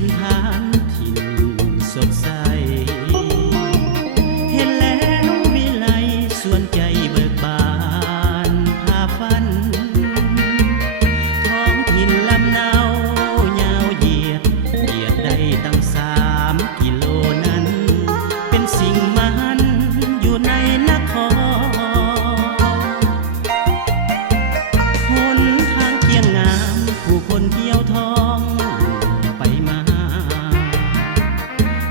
เป็นฐานถิ่นสดใสเห็นแล้ววิไลส่วนใจเบิกบานพาฝันท้องถิ่นลำเนายาวเหยียดได้ตั้ง3 กิโลนั้นเป็นสิ่งมหันต์อยู่ในนครหนทางเคียงงามผู้คนเที่ยวทองไปมา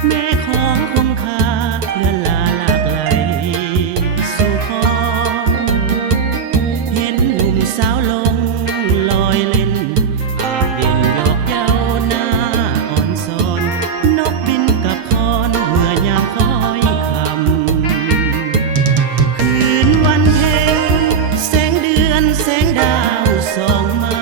แม่ของคงคาเลื่อนลาหลากไหลสู่ขอเห็นหนุ่มสาวลงลอยเล่นเด่นดอกเย้าหน้าอ่อนซอนนกบินกับคอนเมื่อยามคอยคำคืนวันเพ็ญแสงเดือนแสงดาวส่องมา